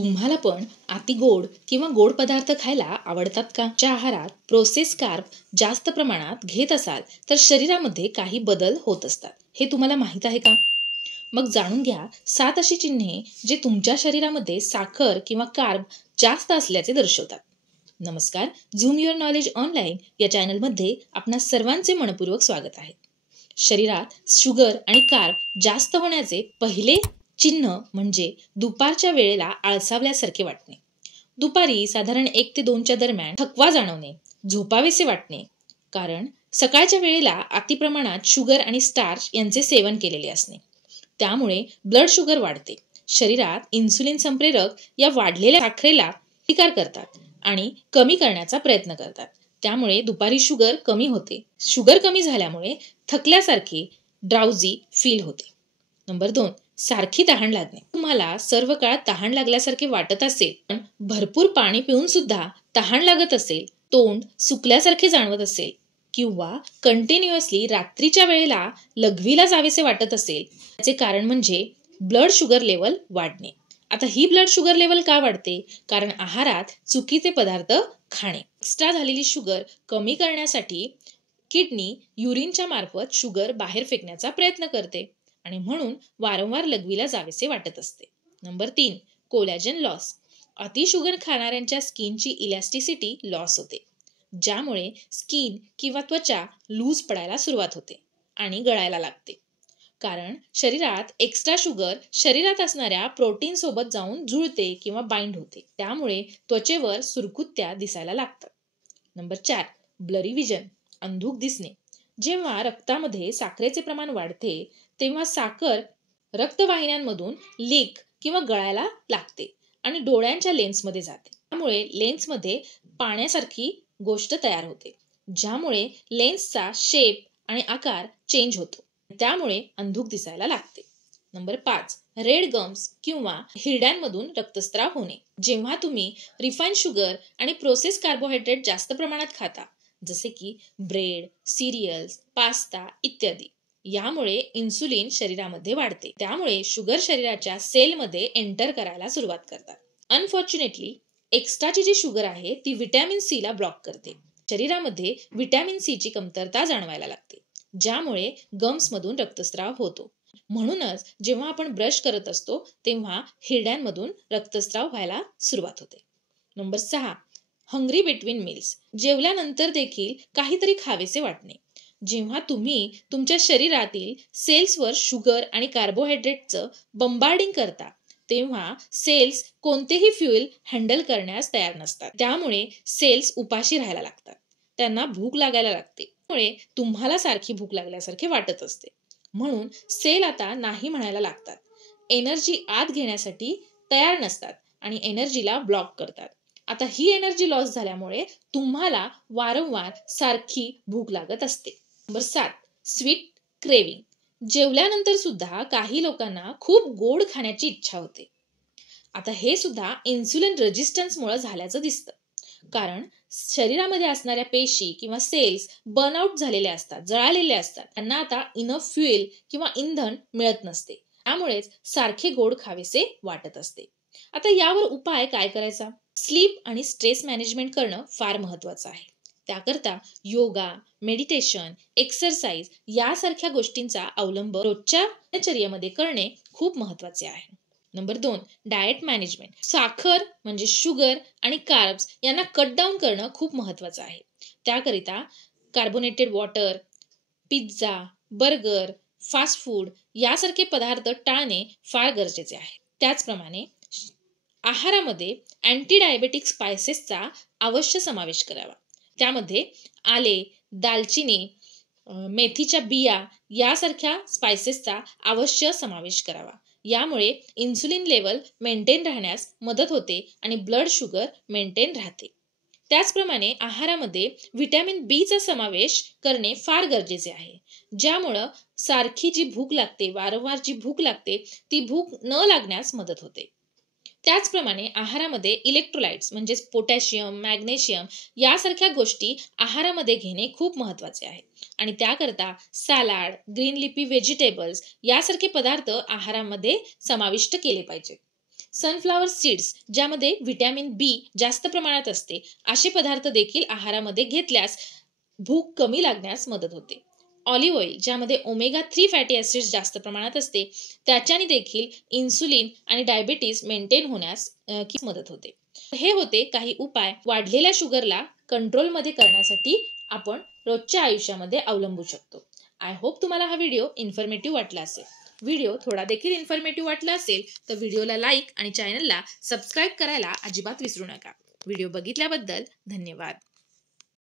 तुम्हाला पण अति गोड किंवा गोड पदार्थ खायला आवडतात का? च्या आहारात प्रोसेस कार्ब जास्त प्रमाणात घेत असाल तर शरीरामध्ये काही बदल होत असतात, हे तुम्हाला माहित आहे का? मग जाणून घ्या 7 अशी चिन्हे जे तुमच्या शरीरामध्ये साखर किंवा कार्ब जास्त असल्याचे दर्शवतात. नमस्कार, झूम युअर नॉलेज ऑनलाईन या चॅनलमध्ये आपणा सर्वांचे मनपूर्वक स्वागत आहे. शरीरात शुगर आणि कार्ब जास्त होण्याचे पहिले चिन्ह म्हणजे दुपारच्या वेळेला आळसावल्यासारखे वाटणे. दुपारी साधारण 1 ते 2च्या दरम्यान थकवा जाणवणे, झोपावेसे वाटणे, कारण सकाळच्या वेळेला अतिप्रमाणात शुगर आणि स्टार्च यांचे सेवन केलेले असणे. त्यामुळे ब्लड शुगर वाढते. शरीरात इन्सुलिन संप्रेरक या वाढलेल्या साखरेला प्रतिकार करतात आणि कमी करण्याचा प्रयत्न करतात. त्यामुळे दुपारी शुगर कमी होते. शुगर कमी झाल्यामुळे थकल्यासारखे ड्राउझी फील होते. नंबर 2, सारखी तहान लागणे. तुम्हाला सर्व काळ तहान लागल्यासारखे वाटत असेल, पण भरपूर पाणी पिऊन सुद्धा तहान लागत असेल, तोंड सुकल्यासारखे जाणवत असेल किंवा कंटिन्युअसली रात्रीच्या वेळेला लघवीला जावेसे वाटत असेल, त्याचे कारण म्हणजे ब्लड शुगर लेवल वाढणे. आता ही ब्लड शुगर लेवल का वाढते? कारण आहारात चुकीचे पदार्थ खाणे. एक्स्ट्रा झालेली शुगर कमी करण्यासाठी किडनी युरिनच्या मार्फत शुगर बाहेर फेकण्याचा प्रयत्न करते आणि म्हणून वारंवार लघवीला जावेसे वाटत असते. Number 3, collagen loss. अति शुगर खाणाऱ्यांच्या स्किनची इलॅस्टिसिटी लॉस होते, ज्यामुळे स्किन किंवा त्वचा लूज पडायला सुरुवात होते आणि गळायला लागते. कारण शरीरात एक्स्ट्रा शुगर शरीरात असणाऱ्या प्रोटीन सोबत जाऊन जुळते किंवा बाइंड होते. त्यामुळे त्वचेवर सुरकुत्या दिसायला लागतात. Number 4, blurry vision. अंधुक दिसणे. जेव्हा रक्तामध्ये साखरेचे प्रमाण वाढते तेव्हा साखर रक्तवाहिन्यांमधून लीक किंवा गळायला लागते आणि डोळ्यांच्या लेन्समध्ये जाते. त्यामुळे लेन्समध्ये पाण्यासारखी गोष्ट तयार होते, ज्यामुळे लेन्सचा शेप आणि आकार चेंज होतो. त्यामुळे अंधुक दिसायला लागते. नंबर 5, रेड गम्स किंवा हिरड्यांमधून रक्तस्राव होणे. जेव्हा तुम्ही रिफाईन शुगर आणि प्रोसेस कार्बोहायड्रेट जास्त प्रमाणात खाता, जसे की ब्रेड, सिरियल्स, पास्ता इत्यादी, यामुळे इन्सुलिन शरीरामध्ये वाढते. त्यामुळे शुगर शरीराच्या सेलमध्ये एंटर करायला सुरुवात करतात. अनफॉर्च्युनेटली एक्स्ट्राची जी शुगर आहे ती व्हिटॅमिन सी ला ब्लॉक करते. शरीरामध्ये व्हिटॅमिन सी ची कमतरता जाणवायला लागते, ज्यामुळे गम्समधून रक्तस्राव होतो. म्हणूनच जेव्हा आपण ब्रश करत असतो तेव्हा हिरड्यांमधून रक्तस्राव व्हायला सुरुवात होते. Number 6, hungry between meals. जेवल्यानंतर देखील काहीतरी खावेसे वाटणे. जेव्हा तुम्ही तुमच्या शरीरातील सेल्सवर शुगर आणि कार्बोहायड्रेटचं बंबार्डिंग करता तेव्हा सेल्स कोणतेही फ्युएल हँडल करण्यास तयार नसतात. त्यामुळे सेल्स उपाशी राहायला लागतात. त्यांना भूक लागायला लागते. त्यामुळे तुम्हाला सारखी भूक लागल्यासारखे वाटत असते. म्हणून सेल आता नाही म्हणायला लागतात. एनर्जी आत घेण्यासाठी तयार नसतात आणि एनर्जीला ब्लॉक करतात. आता ही एनर्जी लॉस झाल्यामुळे तुम्हाला वारंवार सारखी भूक लागत असते. Number 7, sweet craving. जेवल्यानंतर सुद्धा काही लोकांना खूप गोड खाण्याची इच्छा होते. आता हे सुद्धा इन्सुलिन रेजिस्टन्समुळे झाल्याचं दिसतं. कारण शरीरामध्ये असणाऱ्या पेशी किंवा सेल्स बर्नआउट झालेले असतात, जळालेले असतात. त्यांना आता इनफ फ्युएल किंवा इंधन मिळत नसते. त्यामुळेच सारखे गोड खावेसे वाटत असते. आता यावर उपाय काय करायचा? स्लीप आणि स्ट्रेस मॅनेजमेंट करणं फार महत्वाचं आहे. त्याकरता योगा, मेडिटेशन, एक्सरसाइज यासारख्या गोष्टींचा अवलंब रोजच्या दिनचर्येमध्ये करणे खूप महत्वाचे आहे. Number 2, diet management. साखर म्हणजे शुगर आणि कार्ब्स यांना कट डाऊन करणं खूप महत्वाचं आहे. त्याकरिता carbonated water, pizza, burger, fast food यासारखे पदार्थ टाळणे फार गरजेचे आहे. त्याचप्रमाणे आहारामध्ये अँटी डायबेटिक स्पायसेसचा अवश्य समावेश करावा. त्यामध्ये आले, दालचिनी, मेथीच्या बिया यासारख्या स्पायसेसचा अवश्य समावेश करावा. यामुळे इन्सुलिन लेवल मेंटेन राहण्यास मदत होते आणि ब्लड शुगर मेंटेन राहते. त्याचप्रमाणे आहारामध्ये व्हिटॅमिन बी चा समावेश करणे फार गरजेचे आहे, ज्यामुळं सारखी जी भूक लागते, वारंवार जी भूक लागते, ती भूक न लागण्यास मदत होते. त्याचप्रमाणे आहारामध्ये इलेक्ट्रोलाइट्स म्हणजे पोटॅशियम, मॅग्नेशियम यासारख्या गोष्टी आहारामध्ये घेणे खूप महत्वाचे आहे आणि त्याकरता सॅलाड, ग्रीन लिफी व्हेजिटेबल्स यासारखे पदार्थ आहारामध्ये समाविष्ट केले पाहिजे. सनफ्लॉवर सीड्स ज्यामध्ये व्हिटॅमिन बी जास्त प्रमाणात असते, असे पदार्थ देखील आहारामध्ये घेतल्यास भूक कमी लागण्यास मदत होते. ऑलिव्ह ऑइल ज्यामध्ये ओमेगा 3 फॅटी ऍसिड्स जास्त प्रमाणात असते, त्याच्याने देखील इन्सुलिन आणि डायबिटीज मेंटेन होण्यास मदत होते. हे होते काही उपाय वाढलेल्या शुगरला कंट्रोलमध्ये करण्यासाठी आपण रोजच्या आयुष्यामध्ये अवलंबू शकतो. आय होप तुम्हाला हा व्हिडिओ इन्फॉर्मेटिव्ह वाटला असेल. व्हिडिओ थोडा देखील इन्फॉर्मेटिव्ह वाटला असेल तर व्हिडिओला लाईक आणि चॅनलला सबस्क्राईब करायला अजिबात विसरू नका. व्हिडिओ बघितल्याबद्दल धन्यवाद.